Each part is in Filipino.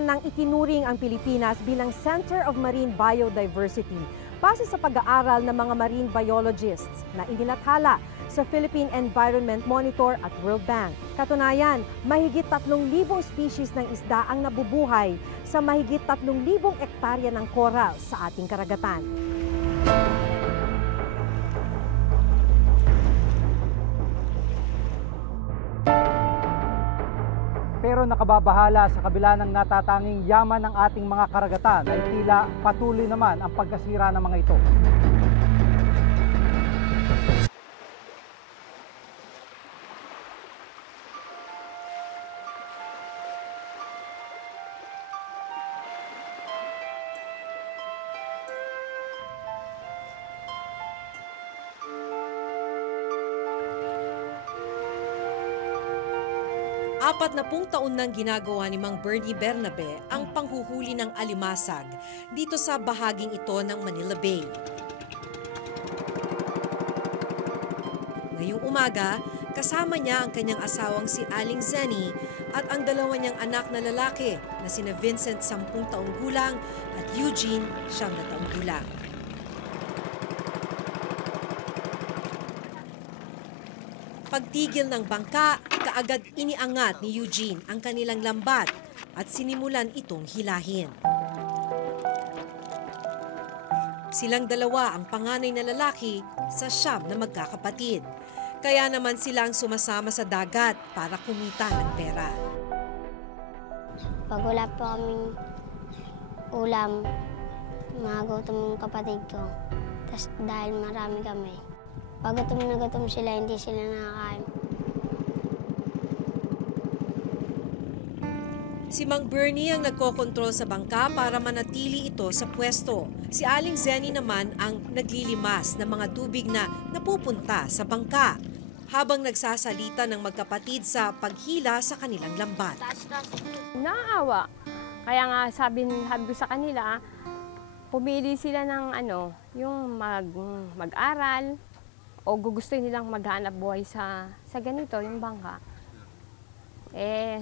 kasalukuyan nang itinuring ang Pilipinas bilang Center of Marine Biodiversity base sa pag-aaral ng mga marine biologists na inilathala sa Philippine Environment Monitor at World Bank. Katunayan, mahigit 3,000 species ng isda ang nabubuhay sa mahigit 3,000 ektarya ng coral sa ating karagatan. Pero nakababahala sa kabila ng natatanging yaman ng ating mga karagatan ay tila patuloy naman ang pagkasira ng mga ito. Apat na taon nang ginagawa ni Mang Bernie Bernabe ang panghuhuli ng alimasag dito sa bahaging ito ng Manila Bay. Ngayong umaga, kasama niya ang kanyang asawang si Aling Zenny at ang dalawa niyang anak na lalaki na sina Vincent 10 taong gulang at Eugene 9 taong gulang. Pagtigil ng bangka, kaagad iniangat ni Eugene ang kanilang lambat at sinimulan itong hilahin. Silang dalawa ang panganay na lalaki sa 9 na magkakapatid. Kaya naman sila ang sumasama sa dagat para kumita ng pera. Pag wala po kaming ulam, magutom yung kapatid ko. Tapos dahil marami kami, pag gutom na gutom sila, hindi sila nakakain. Si Mang Bernie ang nagkokontrol sa bangka para manatili ito sa pwesto. Si Aling Zenny naman ang naglilimas ng mga tubig na napupunta sa bangka habang nagsasalita ng magkapatid sa paghila sa kanilang lambat. Naawa. Kaya nga sabi ko sa kanila, pumili sila ng yung mag-aral o gugustuhin nilang maghanap buhay sa ganito, yung bangka.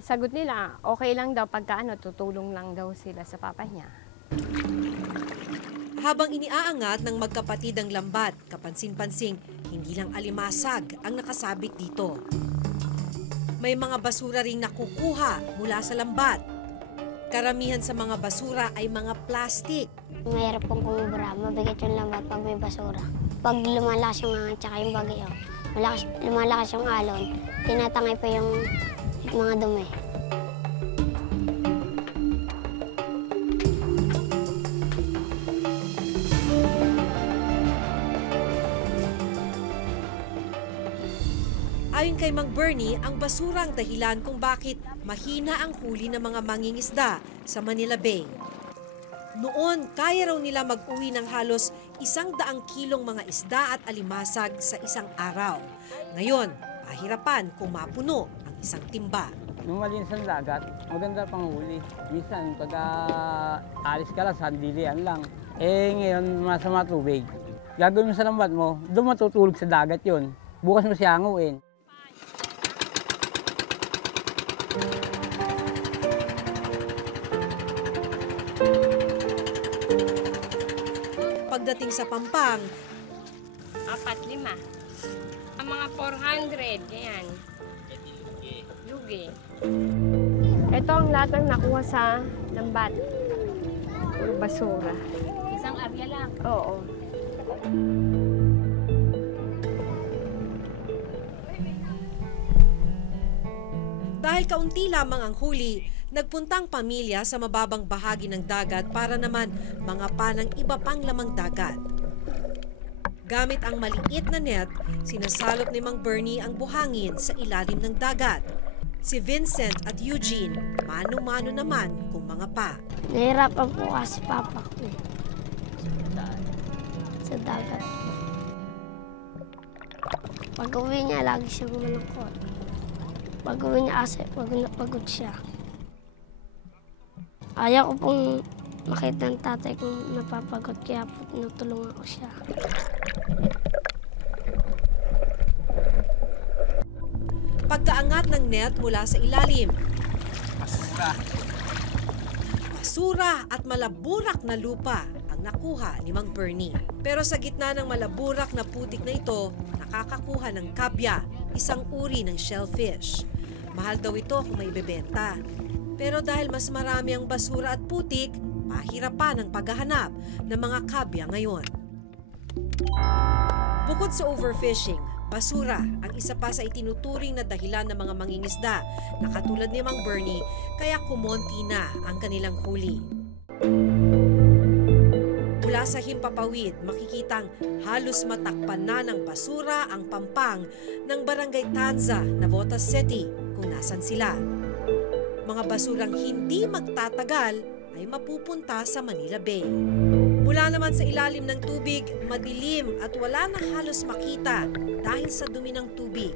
Sagot nila, okay lang daw pagka tutulong lang daw sila sa papa niya. Habang iniaangat ng magkapatid ang lambat, kapansin-pansing, hindi lang alimasag ang nakasabit dito. May mga basura ring nakukuha mula sa lambat. Karamihan sa mga basura ay mga plastik. Mahirap pong kumubra, mabigat yung lambat pag may basura. Pag lumalakas yung hangin tsaka yung bagyo, lumalakas yung alon, tinatangay pa yung mga dumi. Ayon kay Mang Bernie, ang basura ang dahilan kung bakit mahina ang huli ng mga mangingisda sa Manila Bay. Noon, kaya raw nila mag-uwi ng halos 100 kilong mga isda at alimasag sa isang araw. Ngayon, pahirapan kung mapuno ang isang timba. Nung malinis ang dagat, maganda pang huli. Minsan, pag alis ka lang, sandilian lang. Ngayon, masama tubig. Gagawin mo sa lambat mo, doon matutulog sa dagat yon. Bukas mo siya hanguin. Pagdating sa Pampang, 4-5. Ang mga 400, yan. Lugi. Ito ang lahat ng nakuha sa lambat. Basura. Isang area lang? Oo. dahil kaunti lamang ang huli, nagpuntang pamilya sa mababang bahagi ng dagat para naman mangapa ng iba pang lamang dagat. Gamit ang maliit na net, sinasalop ni Mang Bernie ang buhangin sa ilalim ng dagat. Si Vincent at Eugene, mano-mano naman kung mangapa. Nahirapan po kasi papa ko eh. Sa dagat. Pag-uwi niya, lagi siyang malungkot. Pag-uwi niya kasi pag napagod siya. Ayaw ko pong makita ng tatay kung napapagod, kaya po tinutulungan ko siya. Pagkaangat ng net mula sa ilalim, Basura at malaburak na lupa ang nakuha ni Mang Bernie. Pero sa gitna ng malaburak na putik na ito, nakakakuha ng kabya, isang uri ng shellfish. Mahal daw ito kung may bebenta. Pero dahil mas marami ang basura at putik, pahirapan ang paghahanap ng mga kabya ngayon. Bukod sa overfishing, basura ang isa pa sa itinuturing na dahilan ng mga mangingisda na katulad ni Mang Bernie, kaya kumonti na ang kanilang huli. Mula sa himpapawid, makikitang halos matakpan na ng basura ang pampang ng Barangay Tanza, Navotas City kung nasan sila. Mga basurang hindi magtatagal ay mapupunta sa Manila Bay. Mula naman sa ilalim ng tubig, madilim at wala na halos makita dahil sa dumi ng tubig.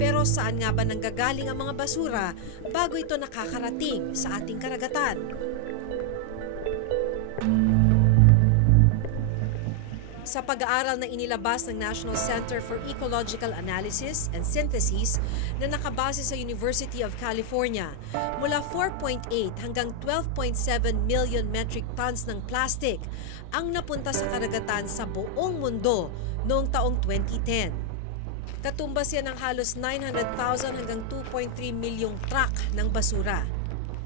Pero saan nga ba nanggagaling ang mga basura bago ito nakakarating sa ating karagatan? Sa pag-aaral na inilabas ng National Center for Ecological Analysis and Synthesis na nakabase sa University of California, mula 4.8 hanggang 12.7 million metric tons ng plastic ang napunta sa karagatan sa buong mundo noong taong 2010. Katumbas yan ng halos 900,000 hanggang 2.3 milyong truck ng basura.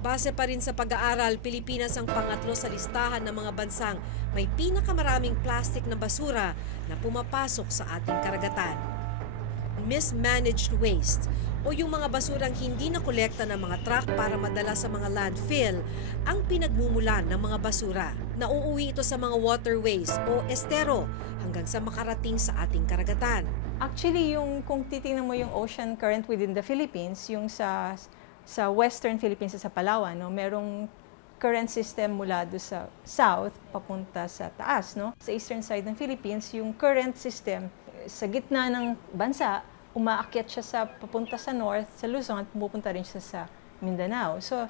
Base pa rin sa pag-aaral, Pilipinas ang pangatlo sa listahan ng mga bansang may pinakamaraming plastic na basura na pumapasok sa ating karagatan. Mismanaged waste o yung mga basurang hindi nakolekta ng mga truck para madala sa mga landfill ang pinagmumulan ng mga basura. Nauuwi ito sa mga waterways o estero hanggang sa makarating sa ating karagatan. Actually, kung titingnan mo yung ocean current within the Philippines, yung sa Western Philippines sa Palawan, no, merong current system mula do sa south papunta sa taas, no. Sa eastern side ng Philippines, yung current system sa gitna ng bansa, umaakyat siya papunta sa north, sa Luzon, at pumupunta rin siya sa Mindanao. So,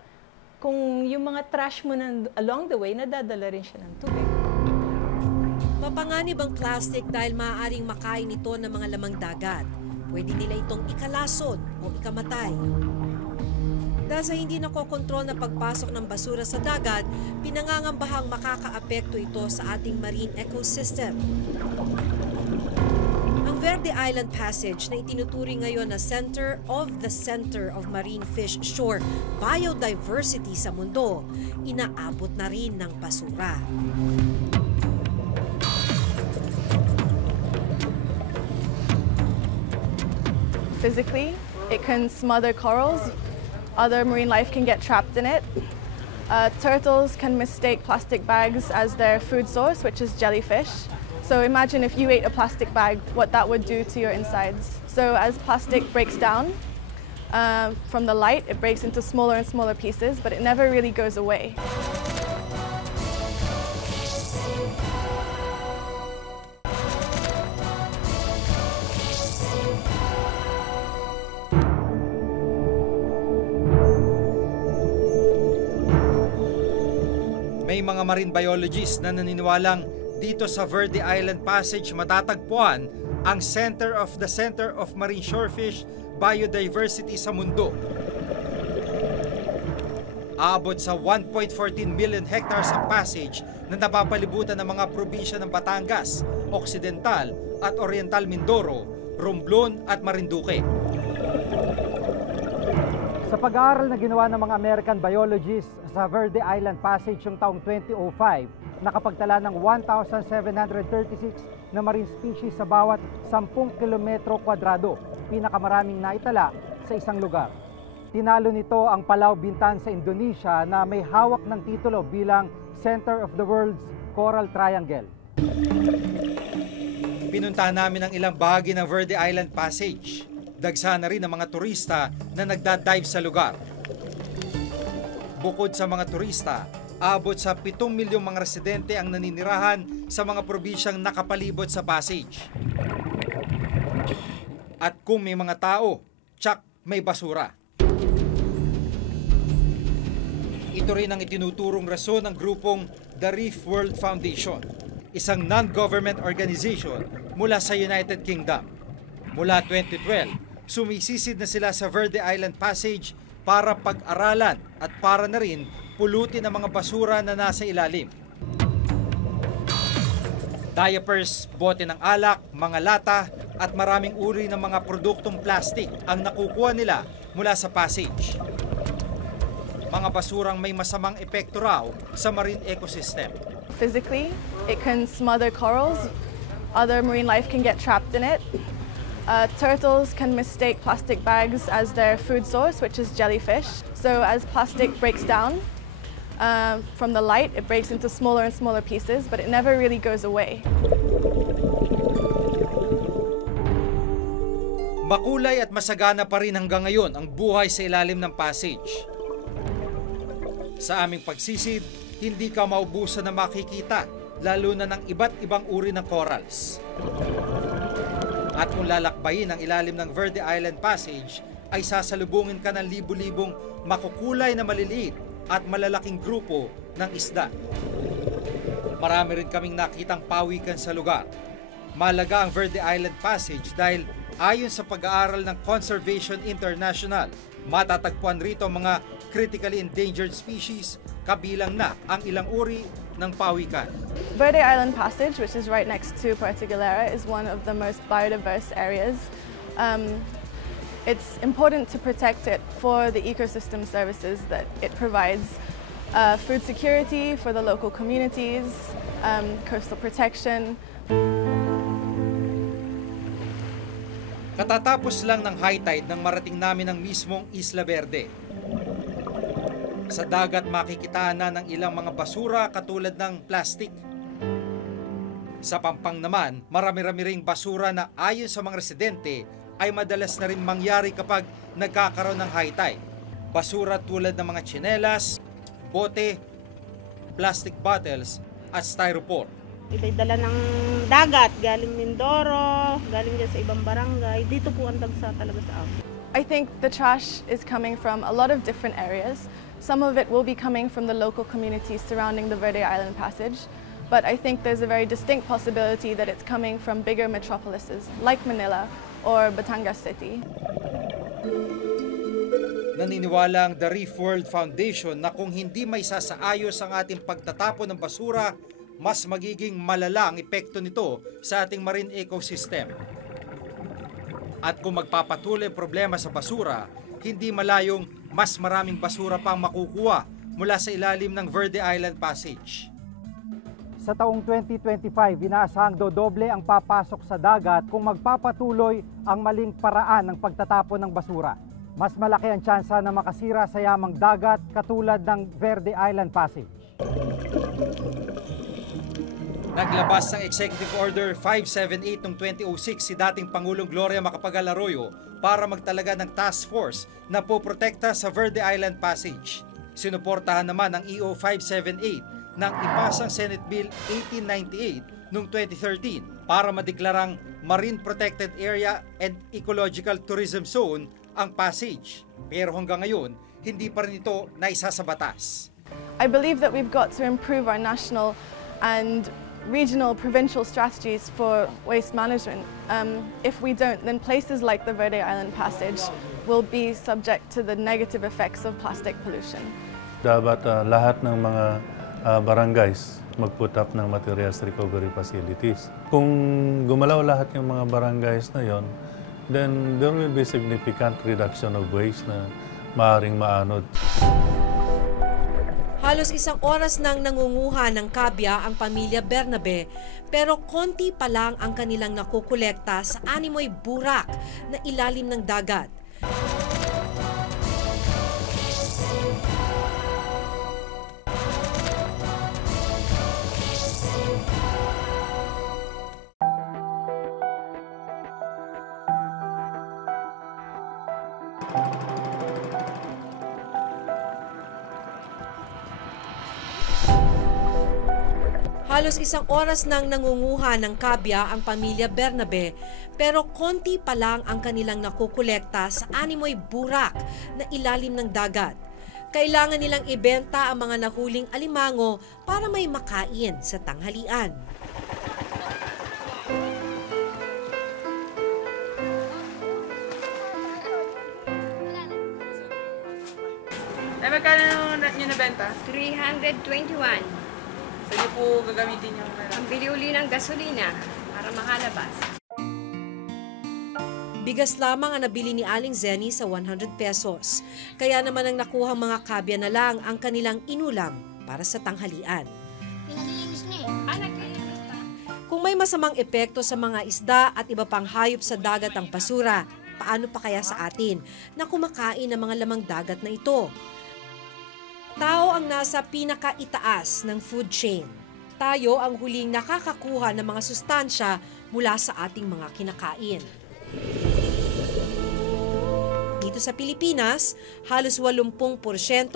kung yung mga trash mo along the way, nadadala rin siya ng tubig. Mapanganib ang plastic dahil maaaring makain ito ng mga lamang dagat. Pwede nila itong ikalason o ikamatay. Dahil sa hindi nakokontrol na pagpasok ng basura sa dagat, pinangangambahang makakaapekto ito sa ating marine ecosystem. Ang Verde Island Passage na itinuturing ngayon na center of marine fish shore biodiversity sa mundo, inaabot na rin ng basura. Physically, it can smother corals. Other marine life can get trapped in it. Turtles can mistake plastic bags as their food source, which is jellyfish. So imagine if you ate a plastic bag, what that would do to your insides. So as plastic breaks down from the light, it breaks into smaller and smaller pieces, but it never really goes away. May mga marine biologists na naniniwalang dito sa Verde Island Passage matatagpuan ang center of marine shorefish biodiversity sa mundo. Aabot sa 1.14 million hectares ang passage na napapalibutan ng mga probinsya ng Batangas, Occidental at Oriental Mindoro, Romblon at Marinduque. Sa pag-aaral na ginawa ng mga American biologists sa Verde Island Passage yung taong 2005, nakapagtala ng 1,736 na marine species sa bawat 10 kilometro kwadrado, pinakamaraming naitala sa isang lugar. Tinalo nito ang Palau Bintan sa Indonesia na may hawak ng titulo bilang Center of the World's Coral Triangle. Pinuntahan namin ang ilang bahagi ng Verde Island Passage. Dagsa na rin ang mga turista na nagda-dive sa lugar. Bukod sa mga turista, abot sa 7 milyong mga residente ang naninirahan sa mga probinsyang nakapalibot sa passage. At kung may mga tao, tsak may basura. Ito rin ang itinuturong rason ng grupong The Reef World Foundation, isang non-government organization mula sa United Kingdom. Mula 2012, sumisisid na sila sa Verde Island Passage para pag-aralan at para na rin pulutin ang mga basura na nasa ilalim. Diapers, bote ng alak, mga lata at maraming uri ng mga produktong plastic ang nakukuha nila mula sa passage. Mga basurang may masamang epekto raw sa marine ecosystem. Physically, it can smother corals. Other marine life can get trapped in it. Turtles can mistake plastic bags as their food source, which is jellyfish. So as plastic breaks down from the light, it breaks into smaller and smaller pieces, but it never really goes away. Makulay at masagana pa rin hanggang ngayon ang buhay sa ilalim ng passage. Sa aming pagsisid, hindi ka maubusan na makikita, lalo na ng iba't ibang uri ng corals. At kung lalakbayin ang ilalim ng Verde Island Passage, ay sasalubungin ka ng libu-libong makukulay na maliliit at malalaking grupo ng isda. Marami rin kaming nakitang pawikan sa lugar. Malaga ang Verde Island Passage dahil ayon sa pag-aaral ng Conservation International, matatagpuan rito mga critically endangered species, kabilang na ang ilang uri ng pawikan. Verde Island Passage, which is right next to Puerto Galera, is one of the most biodiverse areas. It's important to protect it for the ecosystem services that it provides. Food security for the local communities, coastal protection. Katatapos lang ng high tide nang marating namin ang mismong Isla Verde. Sa dagat makikitaan na ng ilang mga basura katulad ng plastic. Sa Pampang naman, marami-rami ring basura na ayon sa mga residente ay madalas na rin mangyari kapag nagkakaroon ng high tide. Basura tulad ng mga tsinelas, bote, plastic bottles at styrofoam. Iba'y dala ng dagat, galing Mindoro, galing dyan sa ibang barangay. Dito po ang dagsa talaga sa amin. I think the trash is coming from a lot of different areas. Some of it will be coming from the local communities surrounding the Verde Island Passage, but I think there's a very distinct possibility that it's coming from bigger metropolises like Manila or Batangas City. Naniniwala ang The Reef World Foundation na kung hindi may sasaayos ang ating pagtatapon ng basura, mas magiging malala ang epekto nito sa ating marine ecosystem. At kung magpapatuloy ang problema sa basura, hindi malayong mas maraming basura pang makukuha mula sa ilalim ng Verde Island Passage. Sa taong 2025, inaasahang dodoble ang papasok sa dagat kung magpapatuloy ang maling paraan ng pagtatapon ng basura. Mas malaki ang tsansa na makasira sa yamang dagat katulad ng Verde Island Passage. Naglabas ng Executive Order 578 noong 2006 si dating Pangulong Gloria Macapagal Arroyo para magtalaga ng task force na poprotekta sa Verde Island Passage. Sinuportahan naman ang EO 578 ng ipasang Senate Bill 1898 noong 2013 para madeklarang Marine Protected Area and Ecological Tourism Zone ang passage. Pero hanggang ngayon, hindi pa rin ito naisa sa batas. I believe that we've got to improve our national and regional, provincial strategies for waste management. If we don't, then places like the Verde Island Passage will be subject to the negative effects of plastic pollution. Dapat lahat ng mga barangays mag-put up ng materials recovery facilities. Kung gumalaw lahat yung mga barangays na yon, then there will be significant reduction of waste na maaaring maanod. Halos isang oras nang nangunguha ng kabya ang pamilya Bernabe, pero konti pa lang ang kanilang nakukolekta sa animoy burak na ilalim ng dagat. Halos isang oras nang nangunguha ng kabya ang pamilya Bernabe, pero konti pa lang ang kanilang nakukolekta sa animoy burak na ilalim ng dagat. Kailangan nilang ibenta ang mga nahuling alimango para may makain sa tanghalian. magkano nyo nabenta? 321. Saan nyo po gagamitin yung pera? Ang bili uli ng gasolina para makalabas. Bigas lamang ang nabili ni Aling Zenny sa 100 pesos. Kaya naman ang nakuhang mga kabya na lang ang kanilang inulam para sa tanghalian. Pinaglinis na Kung may masamang epekto sa mga isda at iba pang hayop sa dagat ang basura, paano pa kaya sa atin na kumakain ng mga lamang dagat na ito? Tao ang nasa pinakaitaas ng food chain. Tayo ang huling nakakakuha ng mga sustansya mula sa ating mga kinakain. Dito sa Pilipinas, halos 80%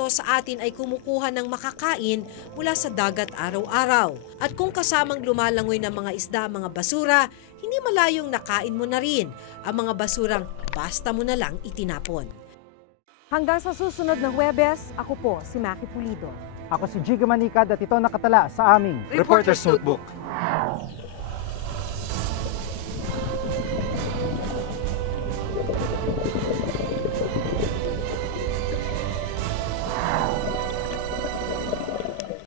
sa atin ay kumukuha ng makakain mula sa dagat araw-araw. At kung kasamang lumalangoy ng mga isda, mga basura, hindi malayong nakain mo na rin ang mga basurang basta mo na lang itinapon. Hanggang sa susunod na Huwebes, ako po si Maki Pulido. Ako si Jiggy Manicad at ito nakatala sa aming Reporter's Notebook.